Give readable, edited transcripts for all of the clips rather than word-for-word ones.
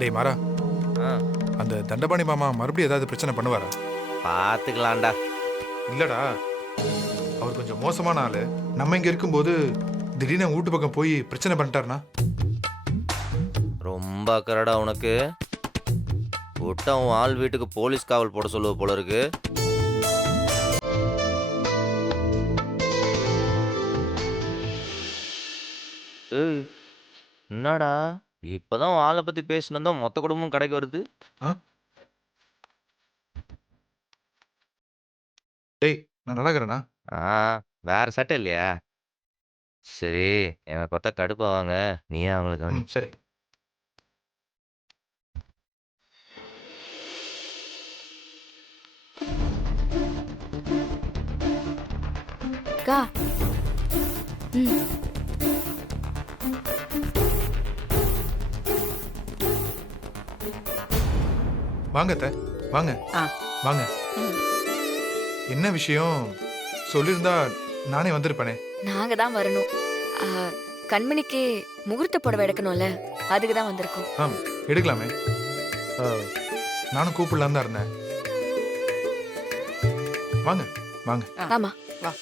டேய் மாறா, ஆ, அந்த தண்டபாணி மாமா மறுபடியும் ஏதாவது பிரச்சனை பண்ணுவாரா? பாத்துக்கலாம்டா. இல்லடா, அவர் கொஞ்சம் மோசமான ஆளு. நம்ம இங்க இருக்கும்போது திடீர்னு அவங்க வீட்டு பக்கம் போய் பிரச்சனை பண்ணிட்டாருனா? ரொம்ப அக்கறடா உனக்கு. விட்டா உன் ஆள் வீட்டுக்கு போலீஸ் காவல் போட சொல்லுவ போல இருக்கு. ஏய், என்னடா இப்பதான் உன் ஆளை பத்தி பேசினதா மொத்த குடும்பமும் கடைக்கு வருது. ஆ? டேய், நான் நல்லா இருக்கிறேனா? ஆ, வேற சட்டை இல்லையா? சரி, எனக்கு பார்த்தா கடுப்பாவாங்க. நீயே அவங்கள கவனி. சரி. அக்கா. ம். வாங்க அத்தை, வாங்க. ஆ. வாங்க. ம். என்ன விஷயம் சொல்லியிருந்தா நானே வந்திருப்பேனே. நாங்க தான் வரணும். ஆ, கண்மணிக்கு முகூர்த்த புடவை எடுக்கணும்ல, அதுக்கு தான் வந்திருக்கோம். ஆ, எடுக்கலாமே. ஆ, நானும் கூப்பிடலாம் தான் இருந்தேன். வாங்க, வாங்க. ஆமா. வா.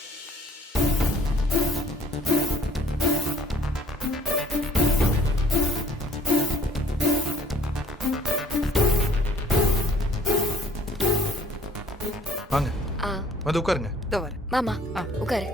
வாங்க. ஆ, வந்து உட்காருங்க. இதோ வரேன். மாமா ஆ. உட்காரு.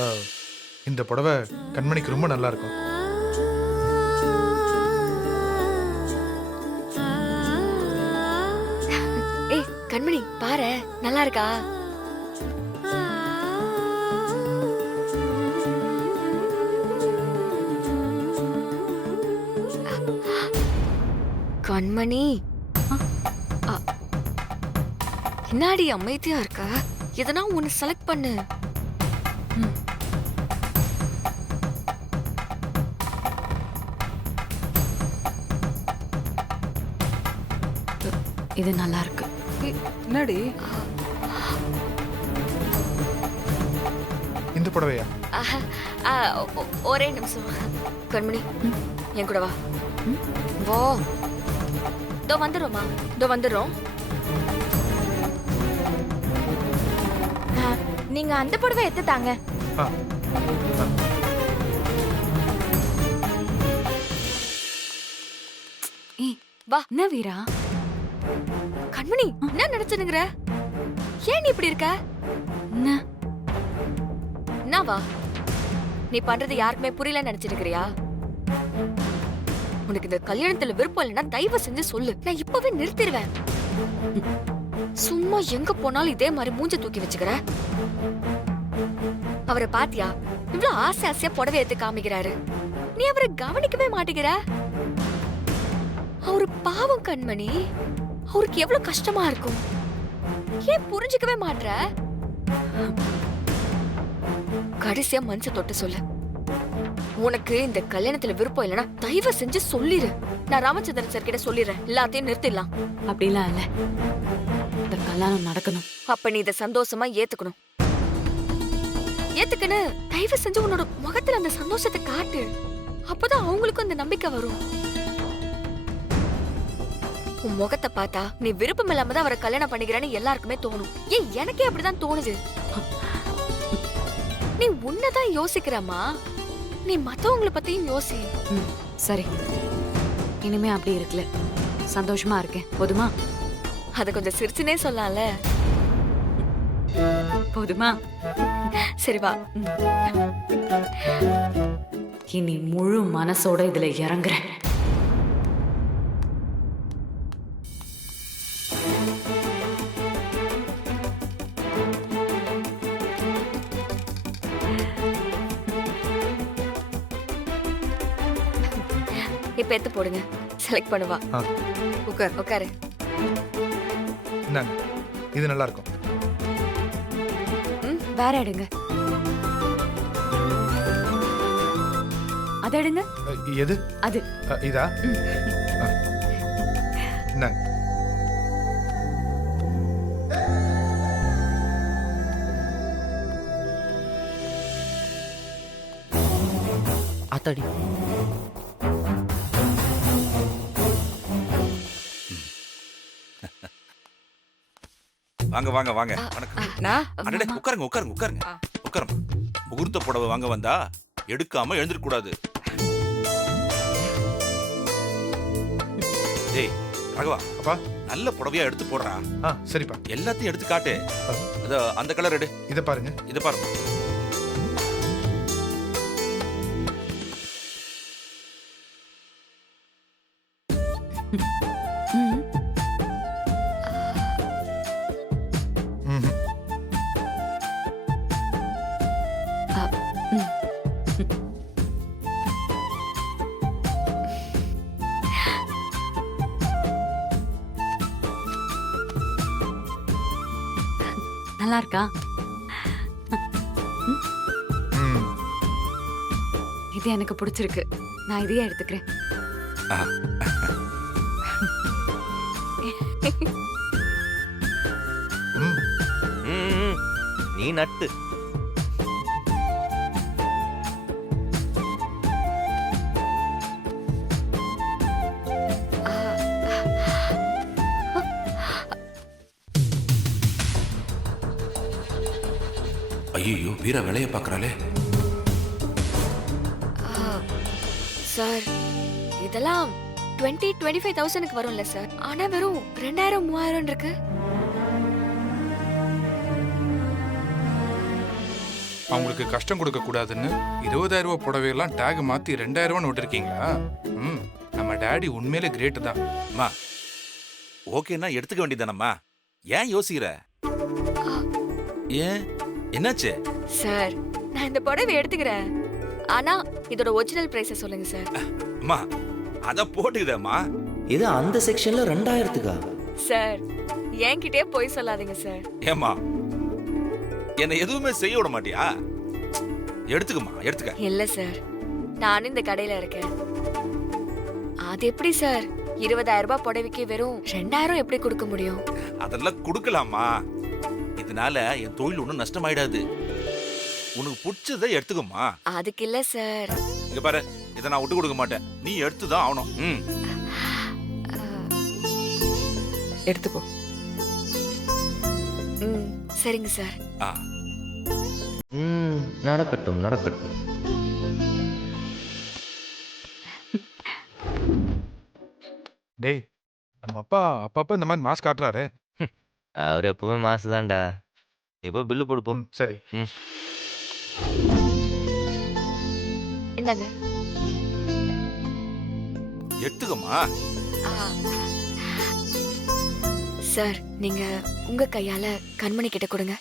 ஆ, இந்த புடவை கண்மணிக்கு ரொம்ப நல்லா இருக்கும். ஏய் கண்மணி பாரு, நல்லா இருக்கா? கண்மணி, ஆ, என்னாடி அமைதியா இருக்கா? எதனா ஒன்னு செலக்ட் பண்ணு. ம். இது நல்லா இருக்கு. என்னடி இந்த புடவையா? ஆஹா, ஆ, ஒரே நிமிஷம். கண்மணி என் கூட வா. வா. இதோ வந்துடுறோமா, இதோ வந்துடுறோம். நீங்க அந்த புடவை எடுத்து தாங்க. ஆ, ஆ. ஏய் வா. என்ன வீரா? கண்மணி என்ன நினைச்சுனுங்கற? ஏன் நீ இப்படி இருக்க? என்ன வா? நீ பண்றது யாருக்குமே புரியல நினைச்சிருக்கிறியா? உனக்கு இந்த கல்யாணத்துல விருப்பம் இல்லைன்னா தயவு செஞ்சு சொல்லு, நான் இப்பவே நிறுத்திடுவேன். சும்மா எங்க போனாலும் இதே மாதிரி மூஞ்ச தூக்கி வச்சுக்கிற. அவரை பாத்தியா? இவ்வளவு ஆசை ஆசையா புடவை எடுத்து காமிக்கிறாரு. நீ அவரை கவனிக்கவே மாட்டேங்கிற. அவரு பாவம் கண்மணி, அவருக்கு எவ்வளவு கஷ்டமா இருக்கும். ஏன் புரிஞ்சுக்கவே மாட்ற? கடைசியா மனச தொட்டு சொல்லு. உனக்கு இந்த கல்யாணத்துல விருப்பம் இல்லைன்னா தயவு செஞ்சு சொல்லிரு. நான் ராமச்சந்திரன் சார் கிட்ட சொல்லிடுறேன், எல்லாத்தையும் நிறுத்திடலாம். அப்படிலாம் இல்ல, இந்த கல்யாணம் நடக்கணும். அப்ப நீ இத சந்தோஷமா ஏத்துக்கணும். ஏத்துக்கன்னு தயவு செஞ்சு உன்னோட முகத்துல அந்த சந்தோஷத்தை காட்டு. அப்பதான் அவங்களுக்கும் அந்த நம்பிக்கை வரும். உன் முகத்தை பார்த்தா நீ விருப்பம் இல்லாம தான் அவரை கல்யாணம் பண்ணிக்கிறேன்னு எல்லாருக்குமே தோணும். ஏன் எனக்கே அப்படிதான் தோணுது. நீ உன்னதான் யோசிக்கிறமா, நீ மத்தவங்கள பத்தியும் யோசி. சரி, இனிமே அப்படி இருக்குல்ல, சந்தோஷமா இருக்கேன், போதுமா? அத கொஞ்சம் சிரிச்சுனே சொல்லலாம்ல. போதுமா? சரி வா. இனி முழு மனசோட இதுல இறங்குறேன். இப்ப எடுத்து போடுங்க. செலக்ட் பண்ணுவா. ஆ. உட்கார் உட்காரு. இந்தாங்க, இது நல்லா இருக்கும். வேற எடுங்க. அதை எடுங்க. எது? அது. இதா? ஆ. இந்தாங்க. ஆத்தாடி. வாங்க வாங்க வாங்க. வணக்கம். அடடே, உட்காருங்க உட்காருங்க உட்காருங்க. உட்காருங்க. முகூர்த்த புடவை வாங்க வந்தா எடுக்காம எழுந்திருக்க கூடாது. டேய் ராகவா, அப்பா. நல்ல புடவையா எடுத்து போடுறா. சரிப்பா. எல்லாத்தையும் எடுத்து காட்டு. அத அந்த கலர் எடு. இத பாருங்க. இத பாருங்க. நல்லா இருக்கா? இது எனக்கு பிடிச்சிருக்கு. நான் இதையே எடுத்துக்கிறேன். நீ நட்டு. ஐயோ, வீரா வேலைய பாக்குறாளே. சார் இதெல்லாம் 25,000க்கு வரும்ல சார். ஆனா வெறும் 2000 3000 இருக்கு. அவங்களுக்கு கஷ்டம் கொடுக்க கூடாதுன்னு 20,000 ரூபாய் புடவையெல்லாம் டேக் மாத்தி 2000 ரூபாய் நோட்டு இருக்கீங்களா? நம்ம டாடி உண்மையிலே கிரேட் தான். அம்மா, ஓகேன்னா எடுத்துக்க வேண்டியதானம்மா. ஏன் யோசிக்கிற? ஏன் என்னாச்சு? சார் நான் இந்த புடவை எடுத்துக்கிறேன். ஆனா இதோட ஒரிஜினல் பிரைஸ சொல்லுங்க சார். அம்மா, அத போட்டுக்குதேம்மா. இது அந்த செக்ஷன்ல 2000க்கா? சார் என்கிட்டயே போய் சொல்லாதீங்க சார். ஏம்மா, என்ன எதுவுமே செய்ய விட மாட்டியா? எடுத்துக்கம்மா, எடுத்துக்க. இல்ல சார், நானும் இந்த கடையில இருக்கேன். அது எப்படி சார் 20,000 ரூபாய் புடவைக்கு வெறும் 2000 எப்படி கொடுக்க முடியும்? அதெல்லாம் கொடுக்கலாமா? இதனால என் தொழில் ஒன்றும் நஷ்டமாயிடாது. உனக்கு பிடிச்சதை எடுத்துக்கம்மா. அதுக்கு இல்ல சார். இங்க பாரு, இதை நான் விட்டு கொடுக்க மாட்டேன். நீ எடுத்துதான் ஆகணும். எடுத்துக்கோ. சரிங்க சார். நடக்கட்டும் நடக்கட்டும். டேய், நம்ம அப்பா அப்பப்ப இந்த மாதிரி மாஸ்க் காட்டுறாரு. அவர் எப்பவுமே மாசு தான்டா. இப்போ பில்லு போடுப்போம். சரி. இந்தாங்க. எடுத்துக்கம்மா. சார் நீங்க உங்க கையால கண்மணி கிட்ட கொடுங்க.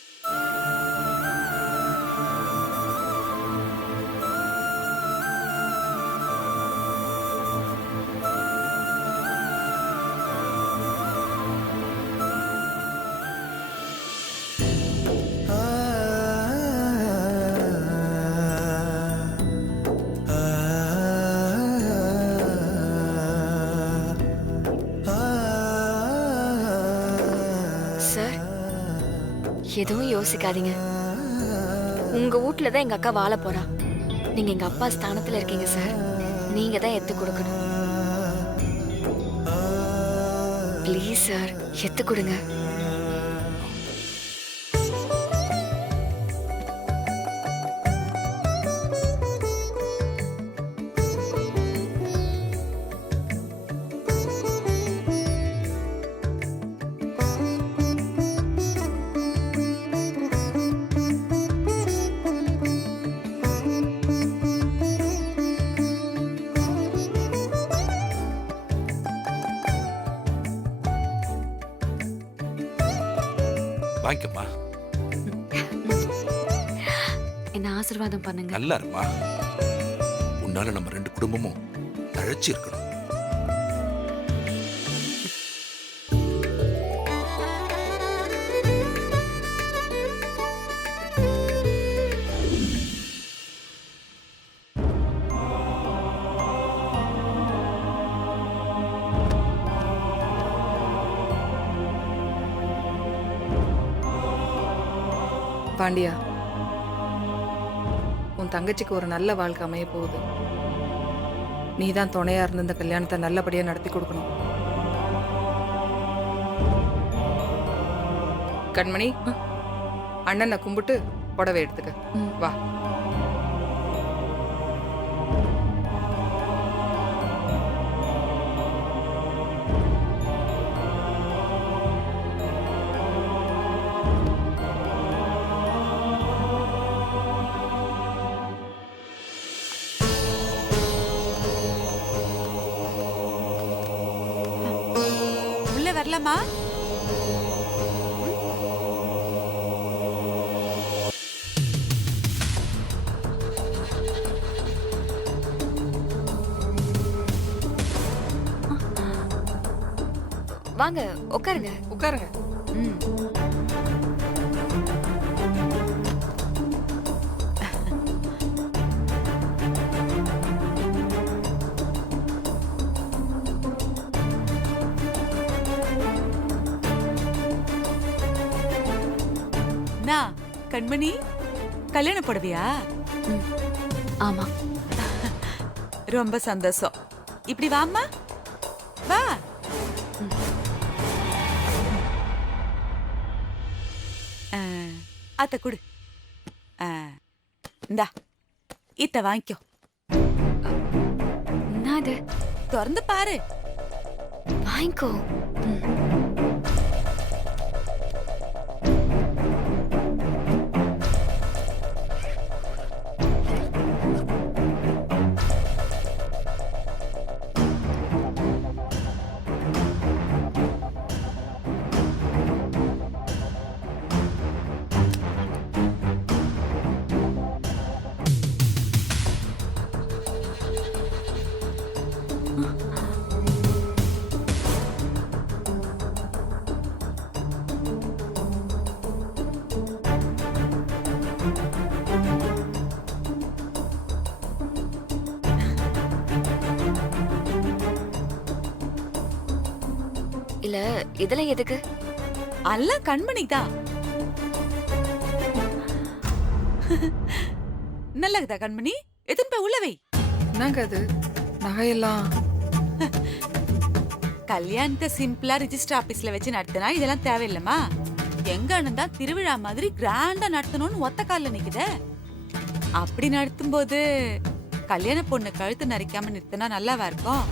எதுவும் யோசிக்காதீங்க. உங்க வீட்ல தான் எங்க அக்கா வாழ போறா. நீங்க எங்க அப்பா ஸ்தானத்துல இருக்கீங்க சார். நீங்க தான் எத்து கொடுக்கணும். ப்ளீஸ் சார், எத்து கொடுங்க. வாங்கிக்கம்மா. என்ன ஆசீர்வாதம் பண்ணுங்க. நல்லா இருமா. உன்னால நம்ம 2 குடும்பமும் தழைச்சி இருக்கணும். பாண்டியா, உன் தங்கச்சிக்கு ஒரு நல்ல வாழ்க்கை அமைய போகுது. நீ தான் துணையா இருந்து இந்த கல்யாணத்தை நல்லபடியா நடத்தி கொடுக்கணும். கண்மணி, அண்ணனை கும்பிட்டு புடவை எடுத்துக்க. வா. வரலாமா? வாங்க உட்காருங்க. உட்காருங்க. கண்மணி, கல்யாண புடவையா? ஆமா. ரொம்ப சந்தோஷம். இப்படி வாம்மா, வா. அத்த குடு. இந்தா, இத்த வாங்கிக்கோ. என்னது? திறந்து பாரு. வாங்கிக்கோ. இல்ல, இதெல்லாம் எதுக்கு? அல்ல, கண்மணி தான். நல்லதா கண்மணி? எத்தனை போய் உள்ளவை? என்னங்க அது? நகையெல்லாம் கல்யாணத்தை சிம்பிளா ரிஜிஸ்டர் ஆபீஸ்ல வச்சு நடத்தினா இதெல்லாம் தேவையில்லமா? எங்க அண்ணன் தான் திருவிழா மாதிரி கிராண்டா நடத்தணும்னு ஒத்த கால்ல நிக்குதே. அப்படி நடத்தும் போது கல்யாண பொண்ணு கழுத்து நரைக்காம நிறுத்தினா நல்லாவா இருக்கும்?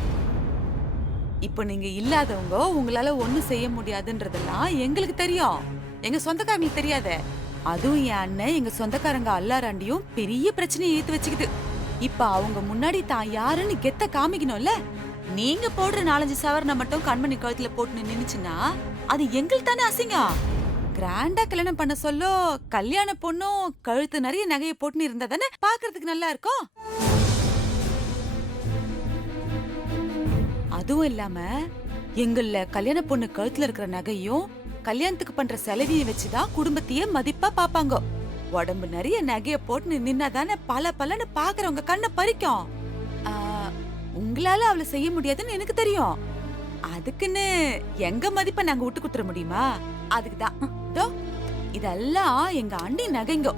இப்போ நீங்க இல்லாதவங்க உங்களால ஒண்ணும் செய்ய முடியாதுன்றதெல்லாம் எங்களுக்கு தெரியும். எங்க சொந்தக்காரங்களுக்கு தெரியாத. அதுவும் என் அண்ணன் எங்க சொந்தக்காரங்க எல்லாராண்டியும் பெரிய பிரச்சனையை ஏத்து வச்சுக்குது. இப்ப அவங்க முன்னாடி தான் யாருன்னு கெத்த காமிக்கணும்ல. நீங்க போடுற 4-5 சவரனை மட்டும் கண்மணி கழுத்துல போட்டு நின்னுச்சுன்னா அது எங்களுக்கு தானே அசிங்கம். கிராண்டா கல்யாணம் பண்ண சொல்லோ கல்யாண பொண்ணும் கழுத்து நிறைய நகையை போட்டுன்னு இருந்தா தானே பாக்குறதுக்கு நல்லா இருக்கும். அதுவும் இல்லாம எங்கள கல்யாண பொண்ணு கழுத்துல இருக்கிற நகையும் கல்யாணத்துக்கு பண்ற செலவையும் வச்சுதான் குடும்பத்தையே மதிப்பா பாப்பாங்க. உடம்பு நிறைய நகைய போட்டு நின்னாதானே பல பலன்னு பாக்குறவங்க கண்ணை பறிக்கும். உங்களால அவளை செய்ய முடியாதுன்னு எனக்கு தெரியும். அதுக்குன்னு எங்க மதிப்பை நாங்க விட்டு குடுத்துற முடியுமா? அதுக்குதான் இதோ இதெல்லாம் எங்க அண்ணி நகைங்க.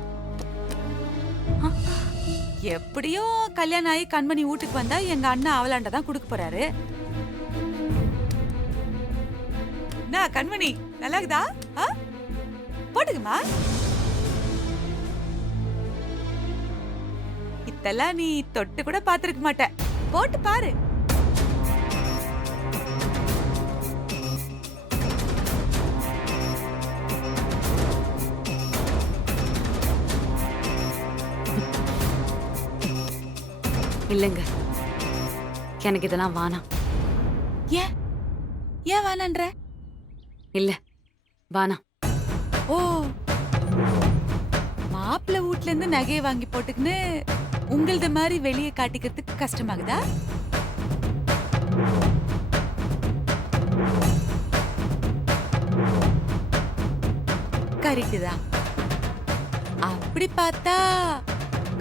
எப்படியும் கல்யாணம் ஆகி கண்மணி வீட்டுக்கு வந்தா எங்க அண்ணா அவளாண்டதான் கொடுக்க போறாரு. நான் கண்மணி நல்லாக்குதா? போட்டுக்குமா. இதெல்லாம் நீ தொட்டு கூட பாத்துருக்க மாட்ட. போட்டு பாரு. இல்லைங்க, எனக்கு இதெல்லாம் வேணாம். ஏன் ஏன் வேணான்ற? இல்ல, வேணாம். ஓ, மாப்பிள்ளை வீட்ல இருந்து நகையை வாங்கி போட்டுக்கின்னு உங்களது மாதிரி வெளியே காட்டிக்கிறதுக்கு கஷ்டமாகுதா? கரெக்ட் தான். அப்படி பார்த்தா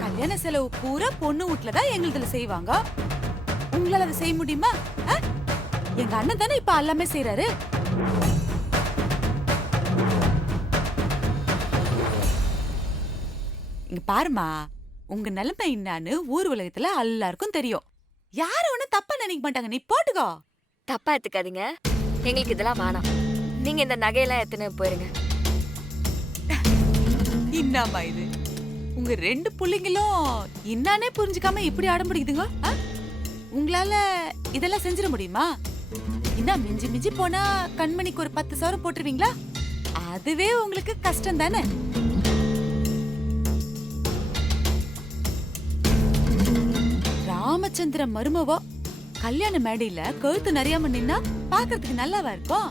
கல்யாண செலவு பூரா பொண்ணு வீட்ல தான் எங்களுதுல செய்வாங்க. உங்களால அதை செய்ய முடியுமா? எங்க அண்ணன் தானே இப்ப எல்லாமே செய்யறாரு. இங்க பாருமா, உங்க நிலைமை என்னான்னு ஊர் உலகத்துல எல்லாருக்கும் தெரியும். யாரும் ஒண்ணு தப்பா நினைக்க மாட்டாங்க. நீ போட்டுக்கோ. தப்பா எடுத்துக்காதீங்க, எங்களுக்கு இதெல்லாம் வேணாம். நீங்க இந்த நகையெல்லாம் எத்தனை போயிருங்க. என்னம்மா இது, உங்க 2 புள்ளைங்களும் என்னானே புரிஞ்சுக்காம இப்படி ஆட முடியுதுங்க? உங்களால இதெல்லாம் செஞ்சிட முடியுமா? என்ன மிஞ்சி மிஞ்சி போனா கண்மணிக்கு ஒரு 10 சவரம் போட்டுருவீங்களா? அதுவே உங்களுக்கு கஷ்டம் தானே. ராமச்சந்திர மருமவோ கல்யாண மேடையில கழுத்து நிறையாம நின்னா பாக்குறதுக்கு நல்லாவா இருக்கும்?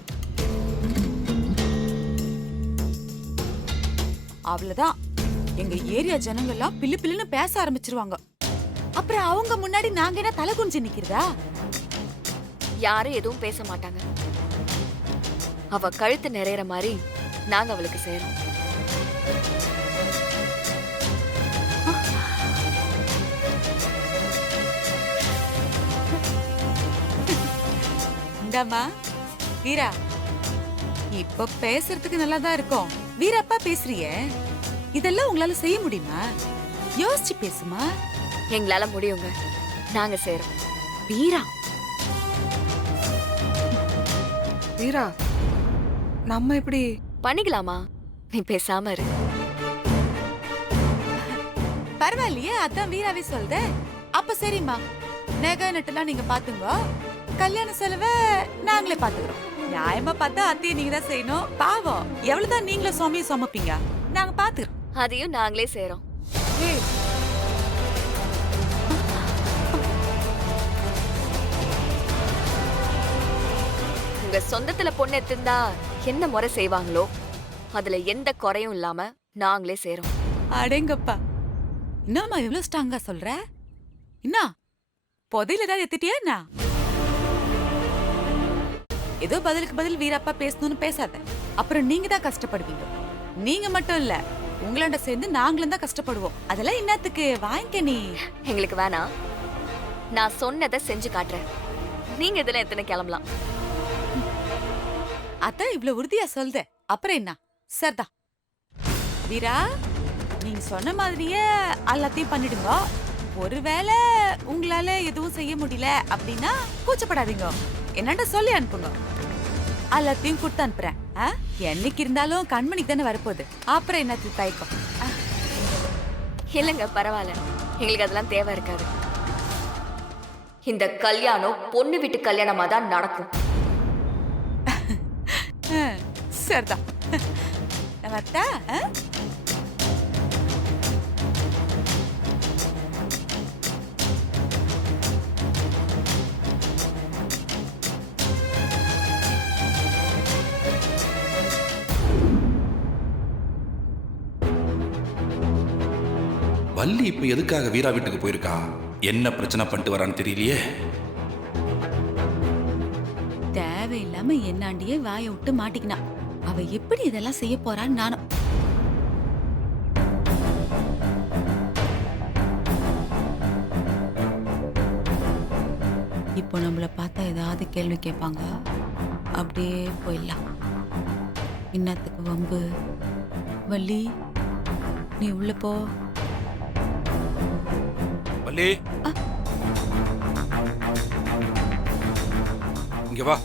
அவ்வளவுதான், எங்க ஏரியா ஜனங்க எல்லாம் பில்லு பில்லுன்னு பேச ஆரம்பிச்சிருவாங்க. அப்புறம் அவங்க முன்னாடி நாங்க என்ன தலை குனிஞ்சு நிக்கிறதா? யாரும் எதுவும் பேச மாட்டாங்க. அவ கழுத்து நிறையற மாதிரி நாங்க அவளுக்கு செய்யறோம். இந்தாம்மா வீரா, இப்ப பேசுறதுக்கு நல்லாதான் இருக்கும். வீரப்பா பேசுறியே, இதெல்லாம் உங்களால செய்ய முடியுமா? யோசிச்சு பேசுமா. எங்களால முடியுங்க, நாங்க செய்யறோம். வீரா, வீரா, நம்ம எப்படி? பண்ணிக்கலாமா? நீ பேசாம இரு. பரவாயில்லையே, அதான் வீராவே சொல்ற. அப்ப சரிம்மா, நகை நட்டுலாம் நீங்க பாத்துங்க, கல்யாண செலவை நாங்களே பாத்துக்கிறோம். நியாயமா பார்த்தா அத்தையை நீங்க தான் செய்யணும். பாவம், எவ்வளவுதான் நீங்களும் சுமையை சுமப்பீங்க, நாங்க பாத்துக்கிறோம். அதையும் நாங்களே செய்யறோம். ஏய், உங்க சொந்தத்துல பொண்ணு எடுத்திருந்தா என்ன முறை செய்வாங்களோ அதுல எந்த குறையும் இல்லாம நாங்களே செய்யறோம். அடேங்கப்பா, என்னம்மா இவ்வளவு ஸ்ட்ராங்கா சொல்ற? என்ன புதையில ஏதாவது எத்திட்டியா என்ன? ஏதோ பதிலுக்கு பதில் வீரப்பா பேசணும்னு பேசாத, அப்புறம் நீங்க தான் கஷ்டப்படுவீங்க. நீங்க மட்டும் இல்ல, உங்களாண்ட சேர்ந்து நாங்களும் தான் கஷ்டப்படுவோம். அதெல்லாம் என்னத்துக்கு? வாங்கிக்க நீ. எங்களுக்கு வேணாம், நான் சொன்னதை செஞ்சு காட்டுறேன். நீங்க இதுல எத்தனை கிளம்பலாம். அதான் இவ்வளவு உறுதியா சொல்ற, அப்புறம் என்ன? சரிதான் வீரா, நீங்க சொன்ன மாதிரியே எல்லாத்தையும் பண்ணிடுங்க. ஒருவேளை உங்களால எதுவும் செய்ய முடியல அப்படின்னா கூச்சப்படாதீங்க, என்னண்ட சொல்லி அனுப்புங்க. எல்லாத்தையும் கொடுத்து அனுப்புறேன். என்னைக்கு இருந்தாலும் கண்மணிக்கு தானே வரப்போகுது, அப்புறம் என்னத்து தயக்கம்? இல்லைங்க, பரவாயில்ல, எங்களுக்கு அதெல்லாம் தேவை இருக்காது. இந்த கல்யாணம் பொண்ணு வீட்டு கல்யாணமா தான் நடக்கும். சரிதான், நான் வரட்டா? வள்ளி இப்ப எதுக்காக வீரா வீட்டுக்கு போயிருக்கா? என்ன பிரச்சனை பண்ணிட்டு வரான்னு தெரியலையே. தேவையில்லாம என்னாண்டியே வாயை விட்டு மாட்டிக்கினா. அவ எப்படி இதெல்லாம் செய்ய போறான்னு நானும். இப்போ நம்மள பார்த்தா ஏதாவது கேள்வி கேட்பாங்க, அப்படியே போயிடலாம். இன்னத்துக்கு வம்பு? வள்ளி, நீ உள்ள போ. வள்ளி, இங்க வா.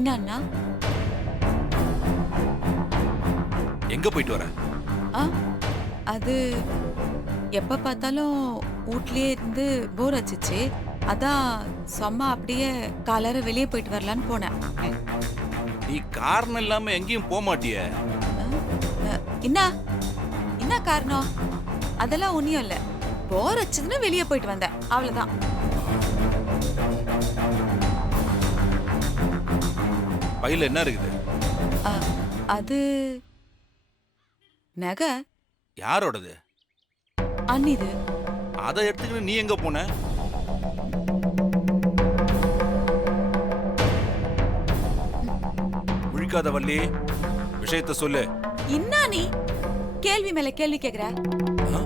என்ன? எங்க போயிட்டு வர? அது எப்ப பார்த்தாலும் வீட்லயே இருந்து போர் அடிச்சிச்சு. அதான் சும்மா அப்படியே காலர வெளியே போயிட்டு வரலான்னு போனேன். நீ காரணம் இல்லாம எங்கேயும் போக மாட்டிய. என்ன காரணம்? அதெல்லாம் ஒண்ணும் இல்ல, போர் அடிச்சதுன்னு வெளியே போயிட்டு வந்தேன், அவ்வளவுதான். பையில என்ன இருக்குது? அ, அது நகை யாரோடது? அண்ணிது. அதை எடுத்துக்கிட்டு நீ எங்க போன? முழிக்காத வள்ளி, விஷயத்த சொல்லு. இன்னா நீ கேள்வி மேல கேள்வி கேக்குற? ஆ?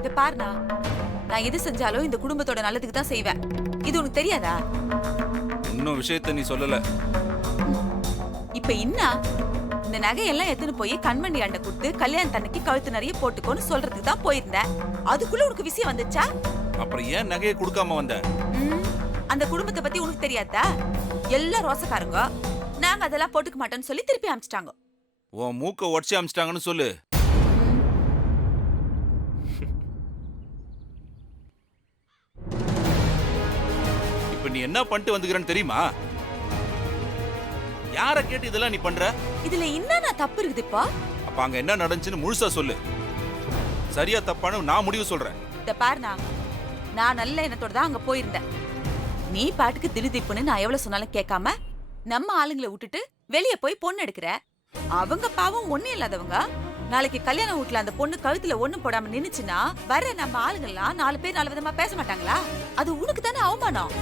இத பாருண்ணா, நான் எது செஞ்சாலும் இந்த குடும்பத்தோட நல்லதுக்கு தான் செய்வேன். இது உனக்கு தெரியாதா? இன்னும் விஷயத்த நீ சொல்லல. இப்ப இன்னா இந்த நகையெல்லாம் எடுத்துன்னு போய் கண்மணி அண்டை கொடுத்து கல்யாணத்தன்னைக்கு கழுத்து நிறைய போட்டுக்கோன்னு சொல்றதுக்கு தான் போயிருந்தேன். அதுக்குள்ள உனக்கு விஷயம் வந்துச்சா? அப்புறம் ஏன் நகையை கொடுக்காம வந்த? ம், அந்த குடும்பத்தை பத்தி உனக்கு தெரியாதா? எல்லாம் ரோசக்காரங்க. நாங்க அதெல்லாம் போட்டுக்க மாட்டோம்னு சொல்லி திருப்பி அனுப்பிச்சிட்டாங்க. உன் மூக்க உடச்சி அமிச்சிட்டாங்கன்னு சொல்லு. இப்ப நீ என்ன பண்ணிட்டு வந்துக்கிறன்னு தெரியுமா? யார கேட்டு இதெல்லாம் நீ பண்ற? இதுல என்ன தப்பு இருக்குது இப்போ? அப்ப அங்க என்ன நடந்துச்சுன்னு முழுசா சொல்லு. சரியா தப்பானு நான் முடிவு சொல்றேன். இத பாருண்ணா, நான் நல்ல எண்ணத்தோட தான் அங்க போயிருந்தேன். நீ பாட்டுக்கு திடுதிப்புன்னு நான் எவ்வளவு சொன்னாலும் கேட்காம நம்ம ஆளுங்களை விட்டுட்டு வெளியே போய் பொண்ணு எடுக்கிற. அவங்க பாவம் ஒண்ணு இல்லாதவங்க. நாளைக்கு கல்யாண வீட்டுல அந்த பொண்ணு கழுத்துல ஒண்ணும் போடாம நின்னுச்சுன்னா வர நம்ம ஆளுங்கெல்லாம் 4 பேர் 4 விதமா பேச மாட்டாங்களா? அது உனக்கு தானே அவமானம்.